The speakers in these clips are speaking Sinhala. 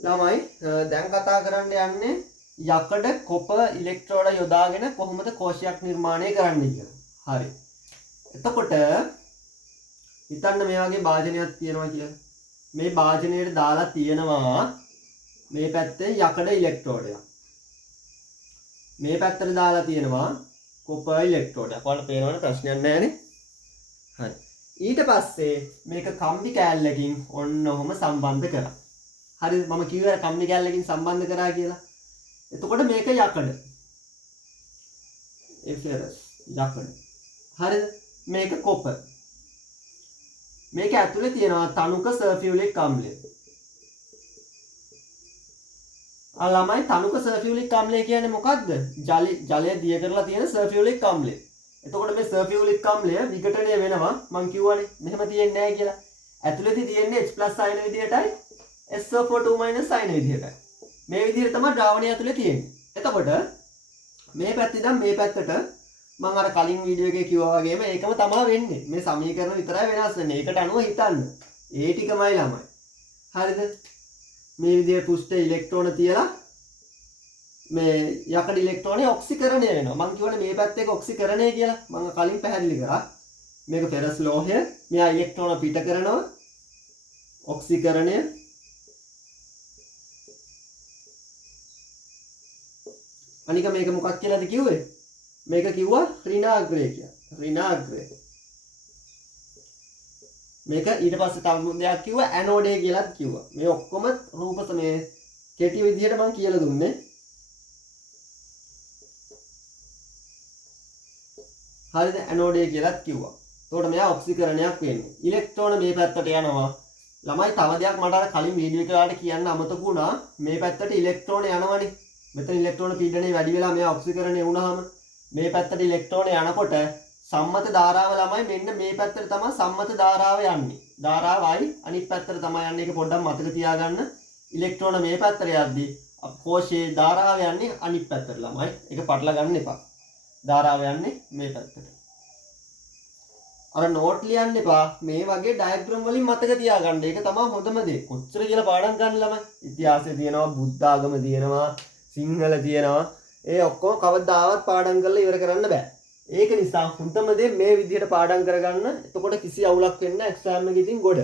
ළමයි දැන් කතා කරන්න යන්නේ යකඩ කොපර් ඉලෙක්ට්‍රෝඩ යොදාගෙන කොහොමද කෝෂයක් නිර්මාණය කරන්නේ කියලා. හරි. එතකොට හිතන්න මේ වගේ භාජනයක් තියෙනවා කියලා. මේ භාජනයට දාලා තියෙනවා මේ පැත්තේ යකඩ ඉලෙක්ට්‍රෝඩයක්. මේ පැත්තට දාලා තියෙනවා කොපර් ඉලෙක්ට්‍රෝඩයක්. ඔයාලට පේනවනේ ප්‍රශ්නයක් නැහැනේ. හරි. ඊට පස්සේ මේක කම්බි කෑල්ලකින් ඔන්න ඔහොම සම්බන්ධ කරා. හරිද? මම කිව්වා කම්බි කෑල්ලකින් සම්බන්ධ කරා කියලා. එතකොට මේක යකඩ. එෆෙරස් යකඩ. හරිද? මේක කොපර්. මේක ඇතුලේ තියෙනවා තනුක සල්ෆියුරික් අම්ලය. ළමයි තනුක සල්ෆියුරික් අම්ලය කියන්නේ මොකද්ද? ජලය දිය කරලා තියෙන සල්ෆියුරික් අම්ලය. එතකොට මේ සල්ෆියුරික් අම්ලය විඝටනය වෙනවා මං කියවනේ මෙහෙම තියෙන්නේ නැහැ කියලා. ඇතුළේදී තියෙන්නේ H+ අයන විදියටයි SO4 අයන විදියටයි. මේ විදිහට තමයි ද්‍රාවණය ඇතුලේ තියෙන්නේ. එතකොට මේ පැත්තේ ඉඳන් මේ පැත්තට මම අර කලින් වීඩියෝ එකේ කිව්වා වගේම ඒකම තමයි වෙන්නේ. මේ සමීකරණ විතරයි වෙනස් වෙන්නේ. ඒකට අනුව හිතන්න. ඒ ටිකමයි ළමයි. හරිද? මේ විදිහේ පෘෂ්ඨ ඉලෙක්ට්‍රෝන තියලා මේ යකඩ ඉලෙක්ට්‍රෝනේ ඔක්සිකරණය වෙනවා. මම කියවනේ මේ පැත්තේ ඔක්සිකරණය කියලා. මම කලින් පැහැදිලි කරා. මේක ෆෙරස් ලෝහය. මෙයා ඉලෙක්ට්‍රෝන පිට කරනවා. ඔක්සිකරණය. අනික මේක මොකක් කියලාද කිව්වේ? මේක කිව්වා ඍණාග්‍රය කියලා. ඍණාග්‍රය. මේක ඊට පස්සේ තව දෙයක් කිව්වා ඇනෝඩේ කියලාත් කිව්වා. මේ ඔක්කොම රූපස මේ කෙටි විදිහට මම කියලා දුන්නේ. හරිද? ඇනෝඩේ කියලාත් කිව්වා. එතකොට මෙයා ඔක්සිකරණයක් වෙන්නේ. ඉලෙක්ට්‍රෝන මේ පැත්තට යනවා. ළමයි තව දෙයක් මට අර කලින් වීඩියෝ එකකට කියන්න අමතක වුණා. මේ පැත්තට ඉලෙක්ට්‍රෝන යනවනේ. මෙතන ඉලෙක්ට්‍රෝන පීඩනය වැඩි වෙලා මෙයා ඔක්සිකරණය වුණාම මේ පැත්තට ඉලෙක්ට්‍රෝන යනකොට සම්මත ධාරාව ළමයි මෙන්න මේ පැත්තට තමයි සම්මත ධාරාව යන්නේ. ධාරාවයි අනිත් පැත්තට තමයි යන්නේ. ඒක පොඩ්ඩක් මතක තියාගන්න. ඉලෙක්ට්‍රෝන මේ පැත්තට යද්දී කෝෂයේ ධාරාව යන්නේ අනිත් පැත්තට ළමයි. ඒක පටල ගන්න එපා. ධාරාව යන්නේ මේ පැත්තට. අර නෝට් ලියන්න එපා. මේ වගේ ඩයග්‍රෑම් වලින් මතක තියාගන්න. ඒක තමයි හොඳම දේ. කොච්චර කියලා පාඩම් ගන්න ළමයි. ඉතිහාසය තියෙනවා, බුද්ධ ආගම තියෙනවා, සිංහල තියෙනවා. ඒ ඔක්කොම කවදාවත් පාඩම් කරලා ඉවර කරන්න බෑ. ඒක නිසා හුඳම දේ මේ විදිහට පාඩම් කරගන්න. එතකොට කිසි අවුලක් වෙන්නේ නැහැ එක්සෑම් එකේ ඉතින් ගොඩ.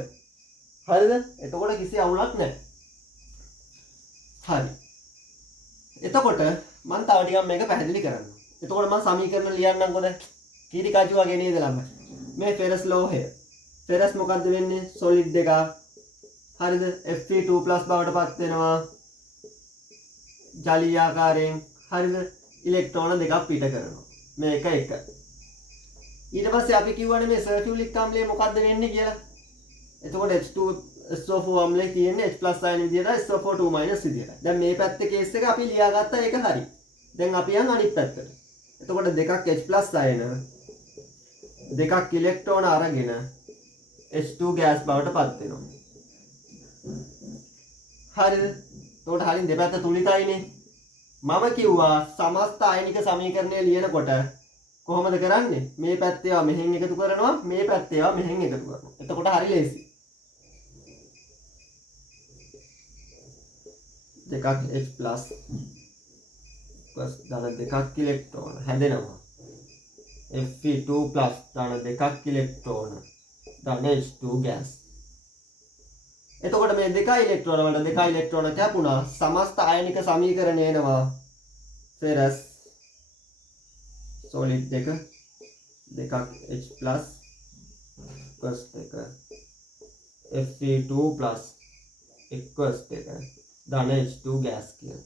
හරිද? එතකොට කිසි අවුලක් නැහැ. හරි. එතකොට මම තව ටිකක් මේක පැහැදිලි කරන්න. එතකොට මම සමීකරණ ලියන්නම්කොද? කීරි කජු වගේ නේද ළමයි? මේ ෆෙරස් ලෝහය. ෆෙරස් මොකද්ද වෙන්නේ? සොලිඩ් එකක්. හරිද? Fe2+ බවට පත් වෙනවා. ජලීය ආකාරයෙන්. හරිද? ඉලෙක්ට්‍රෝන දෙකක් පිට කරනවා. මේක එක. ඊට පස්සේ අපි කියවනේ මේ සල්ෆියුරික් අම්ලය මොකද්ද වෙන්නේ කියලා. එතකොට H2SO4 අම්ලය තියෙන්නේ H+ අයන විදියට SO4 විදියට. දැන් මේ පැත්තේ කේස් එක අපි ලියාගත්තා ඒක හරි. දැන් අපි යන් අනිත් පැත්තට. එතකොට දෙකක් H+ අයන දෙකක් ඉලෙක්ට්‍රෝන අරගෙන H2 ගෑස් බවට පත් වෙනවා. හරිද? එතකොට හරින් දෙපැත්ත තුලිතයිනේ. මම කිව්වා සමස්ත ආයනික සමීකරණය ලියනකොට කොහොමද කරන්නේ? මේ පැත්තේ ඒවා මෙහෙන් එකතු කරනවා, මේ පැත්තේ ඒවා මෙහෙන් එකතු කරනවා. එතකොට හරි ලේසි. දෙකක් H+ දාන දෙකක් ඉලෙක්ට්‍රෝන හැදෙනවා. Fe2+ දාන දෙකක් ඉලෙක්ට්‍රෝන දාන H2 ගෑස්. එතකොට මේ දෙකයි ඉලෙක්ට්‍රෝන වල දෙකයි ඉලෙක්ට්‍රෝන කැපුණා. සමස්ත ආයනික සමීකරණය එනවා ෆෙරස් සොලිඩ් දෙක දෙකක් H+ දෙක Fe2+ දෙක ධන H2 ගෑස් කියන.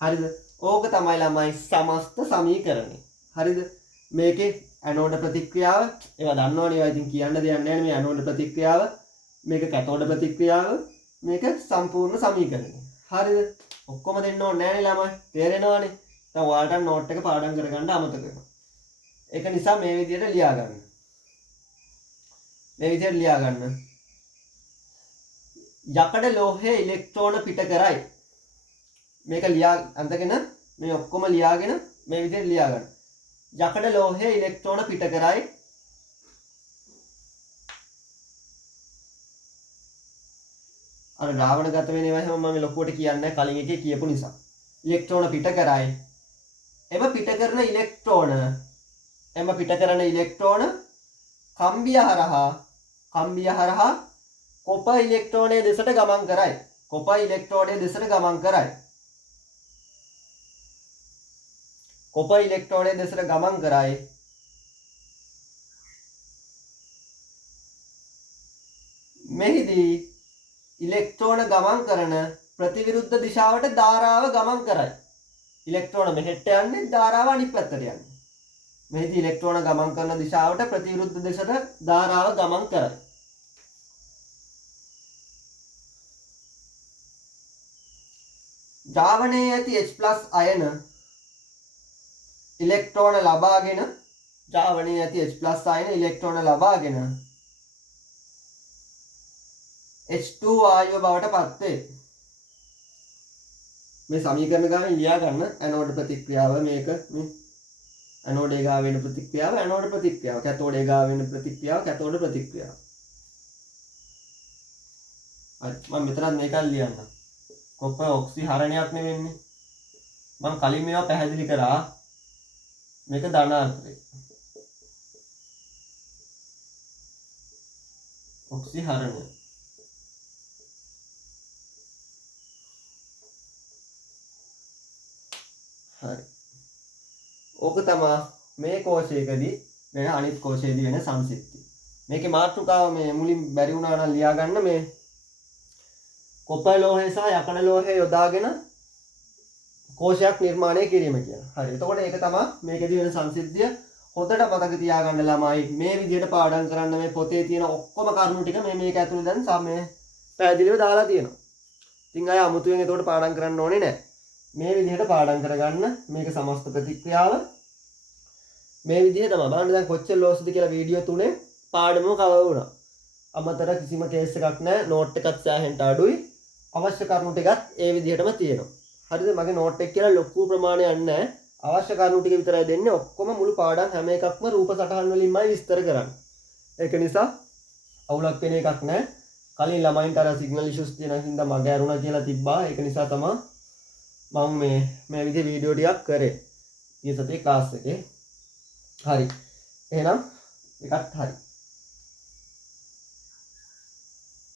හරිද? ඕක තමයි ළමයි සමස්ත සමීකරණය. හරිද? මේකේ ඇනෝඩ ප්‍රතික්‍රියාව ඒවා දන්නවනේ. ඒවා ඉතින් කියන්න දෙයක් නැහැ. මේ ඇනෝඩ ප්‍රතික්‍රියාව, මේක කැතෝඩ ප්‍රතික්‍රියාව, මේක සම්පූර්ණ සමීකරණය. හරිද? ඔක්කොම දෙන්න ඕනේ නැහැ නේ ළමයි. තේරෙනවනේ. දැන් ඔයාලට නෝට් එක පාඩම් කරගන්න අමතක වෙනවා. ඒක නිසා මේ විදිහට ලියා ගන්න. මේ විදිහට ලියා ගන්න. යකඩ ලෝහයේ ඉලෙක්ට්‍රෝන පිට කරයි. මේක ලියා අඳගෙන මේ ඔක්කොම ලියාගෙන මේ විදිහට ලියා ගන්න. යකඩ ලෝහයේ ඉලෙක්ට්‍රෝන පිට කරයි. අර ද්‍රාවණගත වෙන ඒවා හැම මම ලොකුවට කියන්නේ කලින් එකේ කියපු නිසා. ඉලෙක්ට්‍රෝන පිට කරයි. එම පිට කරන ඉලෙක්ට්‍රෝන කම්බිය හරහා කොප ඉලෙක්ට්‍රෝනයේ දෙසට ගමන් කරයි. කොප ඉලෙක්ට්‍රෝනයේ දෙසට ගමන් කරයි. කොප ඉලෙක්ට්‍රෝනයේ දෙසට ගමන් කරයි. මෙහිදී ඉලෙක්ට්‍රෝන ගමන් කරන ප්‍රතිවිරුද්ධ දිශාවට ධාරාව ගමන් කරයි. ඉලෙක්ට්‍රෝන මෙහෙට යන්නේ ධාරාව අනිත් පැත්තට යන්නේ. මෙහිදී ඉලෙක්ට්‍රෝන ගමන් කරන දිශාවට ප්‍රතිවිරුද්ධ දිශට ධාරාව ගමන් කරයි. ද්‍රාවණයේ ඇති H+ අයන ඉලෙක්ට්‍රෝන ලබාගෙන H2 වායුව බවට පත් වේ. මේ සමීකරණ ගානේ ලියා ගන්න ඇනෝඩ් ප්‍රතික්‍රියාව මේක මේ ඇනෝඩේ ගාව වෙන ප්‍රතික්‍රියාව ඇනෝඩ් ප්‍රතික්‍රියාව කැතෝඩේ ගාව වෙන ප්‍රතික්‍රියාව කැතෝඩ් ප්‍රතික්‍රියාව. හරි මම මෙතනත් මේකක් ලියන්න. කොප්ප ඔක්සිහරණයක් නෙවෙන්නේ. මම කලින් මේවා පැහැදිලි කරා. මේක ධනාත්‍රය. ඔක්සිහරණය. හරි. ඕක තමයි මේ කෝෂයකදී වෙන අනිත් කෝෂයේදී වෙන සංසිද්ධිය. මේකේ මාතෘකාව මේ මුලින් බැරි වුණා නම් ලියා ගන්න මේ කොපර් ලෝහය සහ යකඩ ලෝහය යොදාගෙන කෝෂයක් නිර්මාණය කිරීම කියලා. හරි. එතකොට ඒක තමයි මේකේදී වෙන සංසිද්ධිය. හොඳට මතක තියාගන්න ළමයි මේ විදිහට පාඩම් කරන්න මේ පොතේ තියෙන ඔක්කොම කරුණු ටික මේක ඇතුලේ දැන් සමය පැහැදිලිව දාලා තියෙනවා. ඉතින් අය අමුතුවෙන් එතකොට පාඩම් කරන්න ඕනේ නැහැ. මේ විදිහට පාඩම් කරගන්න මේක සමස්ත ප්‍රතික්‍රියාව මේ විදිහ තමයි. බලන්න දැන් කොච්චර ලෝස්ද කියලා වීඩියෝ 3 පාඩමම කවර් වුණා. අමතර කිසිම කේස් එකක් නැහැ. නෝට් එකත් සෑහෙන්න අඩුයි. අවශ්‍ය කරුණු ටිකත් ඒ විදිහටම තියෙනවා. හරිද? මගේ නෝට් එක කියලා ලොකු ප්‍රමාණයක් නැහැ. අවශ්‍ය කරුණු ටික විතරයි දෙන්නේ. ඔක්කොම මුළු පාඩම් හැම එකක්ම රූප සටහන් වලින්මයි විස්තර කරන්නේ. ඒක නිසා අවුලක් වෙන එකක් නැහැ. කලින් ළමයින්ට අර සිග්නල් ඉෂුස් තියෙන හින්දා මග ඇරුණා කියලා තිබ්බා. ඒක නිසා තමයි මම මේ විදිහේ වීඩියෝ ටිකක් කරේ. ඊයේ සතියේ ක්ලාස් එකේ. හරි. එහෙනම් එකත් හරි.